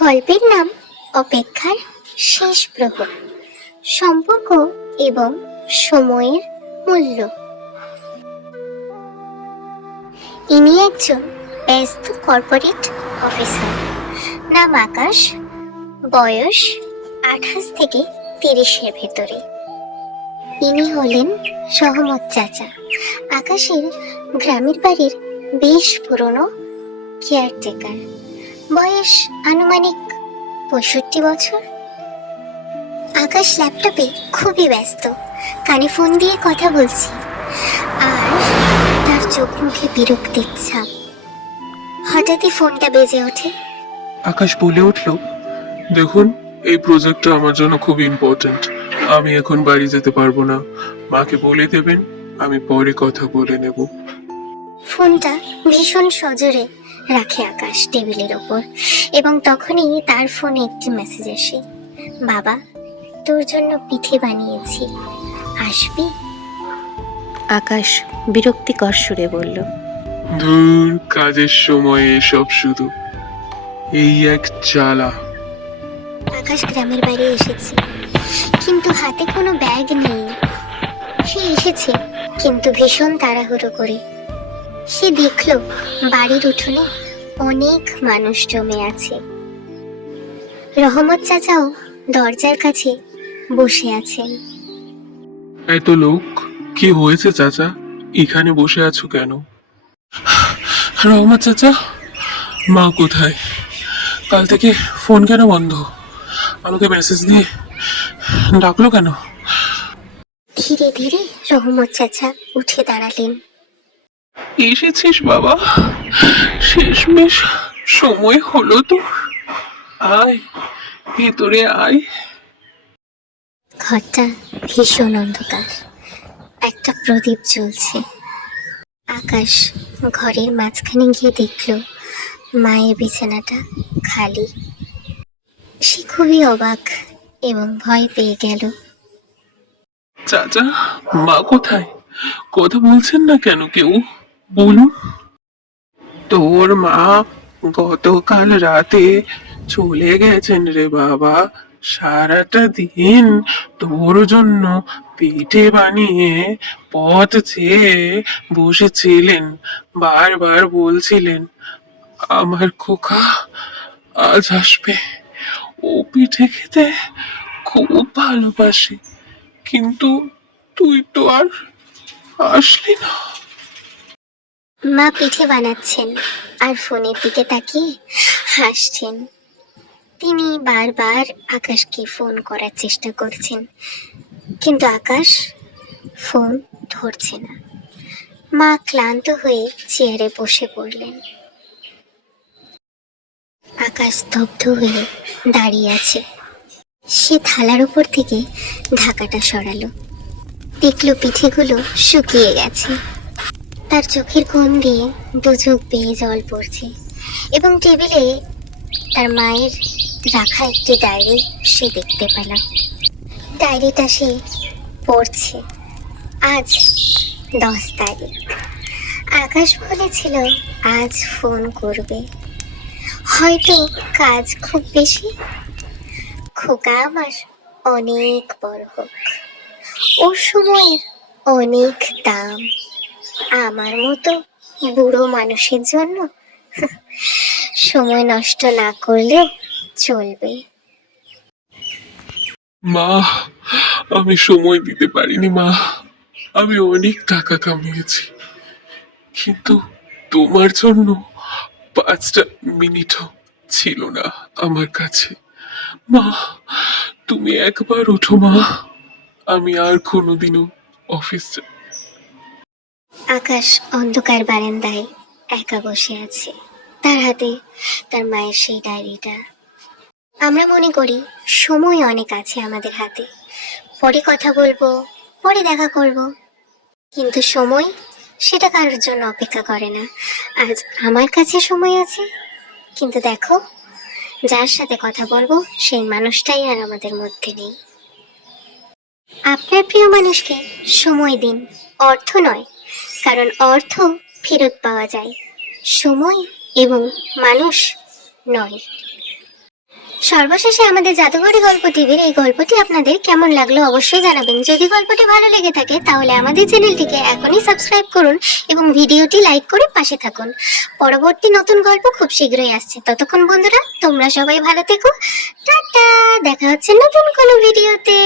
গল্পের নাম অপেক্ষার শেষ প্রহর, সম্পর্ক এবং সময়ের মূল্য। ইনি একজন ব্যস্ত কর্পোরেট অফিসার, নাম আকাশ, বয়স 28 থেকে 30-এর ভেতরে। ইনি হলেন রহমত চাচা, আকাশের গ্রামের বাড়ির বেশ পুরনো কেয়ারটেকার। বয়স আনুমানিক 65 বছর। আকাশ ল্যাপটপে খুবই ব্যস্ত, কানে ফোন দিয়ে কথা বলছি, আর তার চোখ মুখে বিরক্তির ছাপ। হঠাৎই ফোনটা বেজে ওঠে। আকাশ বলে উঠল, দেখুন, এই প্রজেক্টটা আমার জন্য খুব ইম্পর্ট্যান্ট। আমি এখন বাড়ি যেতে পারবো না। মাকে বলে দেবেন, আমি পরে কথা বলে নেব। ফোনটা ভীষণ সজোরে রাখে আকাশ টেবিলের ওপর, এবং তখনই তার ফোনে একটি মেসেজ আসে। বাবা, তোর জন্য পিঠে বানিয়েছি, আসবি? আকাশ বিরক্তিকর সুরে বলল, ধুর, কাজের সময় এসব শুধু এই এক জ্বালা। আকাশ গ্রামের বাইরে এসেছে, কিন্তু হাতে কোনো ব্যাগ নেই। সে এসেছে কিন্তু ভীষণ তাড়াহুড়ো করে। সে দেখল বাড়ির উঠোনে অনেক মানুষ জমে আছে। রহমত চাচাও দরজার কাছে বসে আছেন। এত লোক, কি হয়েছে চাচা? এখানে বসে আছো কেন? রহমত চাচা, মা কোথায়? কাল থেকে ফোন কেন বন্ধ? আমাকে মেসেজ দিয়ে ডাকলো কেন? ধীরে ধীরে রহমত চাচা উঠে দাঁড়ালেন। এসেছিস বাবা, শেষমেশ সময় হলো তো। আয়, ভেতরে আয়। ঘরটা ভীষণ অন্ধকার, একটা প্রদীপ জ্বলছে। আকাশ ঘরের মাঝখানে গিয়ে দেখল মায়ের বিছানাটা খালি। সে খুবই অবাক এবং ভয় পেয়ে গেল। চাচা, মা কোথায়? কথা বলছেন না কেন কেউ? বলুন। তোর মা গতকাল রাতে চলে গেছেন রে বাবা। সারাটা দিন তোর জন্য পিঠে বানিয়ে পথ চেয়ে বসেছিলেন। বারবার বলছিলেন, আমার খোকা আজ আসবে, ও পিঠে খেতে খুব ভালোবাসে। কিন্তু তুই তো আর আসলি না। মা পিঠে বানাচ্ছেন আর ফোনের দিকে তাকিয়ে হাসছেন। তিনি বারবার আকাশকে ফোন করার চেষ্টা করছেন, কিন্তু আকাশ ফোন ধরছে না। মা ক্লান্ত হয়ে চেয়ারে বসে পড়লেন। আকাশ স্তব্ধ হয়ে দাঁড়িয়ে আছে। সে থালার উপর থেকে ঢাকাটা সরালো, দেখলো পিঠেগুলো শুকিয়ে গেছে। তার চোখের কোণ দিয়ে দু চোখ বেয়ে জল পড়ছে, এবং টেবিলে তার মায়ের রাখা একটি ডায়েরি সে দেখতে পেল। ডায়েরিটা সে পড়ছে। আজ 10 তারিখ। আকাশ বলেছিল আজ ফোন করবে, হয়তো কাজ খুব বেশি। খোকা আমার অনেক বড় হোক, ও সময়ের অনেক দাম। আমার মতো বুড়ো মানুষের জন্য সময় নষ্ট না করলেও চলবে। মা, আমি সময় দিতে পারিনি মা। আমি অনেক টাকা কামিয়েছি, কিন্তু তোমার জন্য 5টা মিনিটও ছিল না আমার কাছে। মা, তুমি একবার ওঠো মা, আমি আর কোনোদিনও অফিস আকাশ অন্ধকার বারান্দায় একা বসে আছে, তার হাতে তার মায়ের সেই ডায়েরিটা। আমরা মনে করি সময় অনেক আছে আমাদের হাতে, পরে কথা বলবো, পরে দেখা করব, কিন্তু সময় সেটা কারোর জন্য অপেক্ষা করে না। আজ আমার কাছে সময় আছে, কিন্তু দেখো, যার সাথে কথা বলবো সেই মানুষটাই আর আমাদের মধ্যে নেই। আপনার প্রিয় মানুষকে সময় দিন, অর্থ নয়, কারণ অর্থ ফেরত পাওয়া যায়, সময় এবং মানুষ নয়। সর্বশেষে আমাদের জাদুঘরি গল্প টিভির এই গল্পটি আপনাদের কেমন লাগলো অবশ্যই জানাবেন। যদি গল্পটি ভালো লেগে থাকে তাহলে আমাদের চ্যানেলটিকে এখনই সাবস্ক্রাইব করুন এবং ভিডিওটি লাইক করে পাশে থাকুন। পরবর্তী নতুন গল্প খুব শীঘ্রই আসছে। ততক্ষণ বন্ধুরা তোমরা সবাই ভালো থেকো। টাটা, দেখা হচ্ছে নতুন কোনো ভিডিওতে।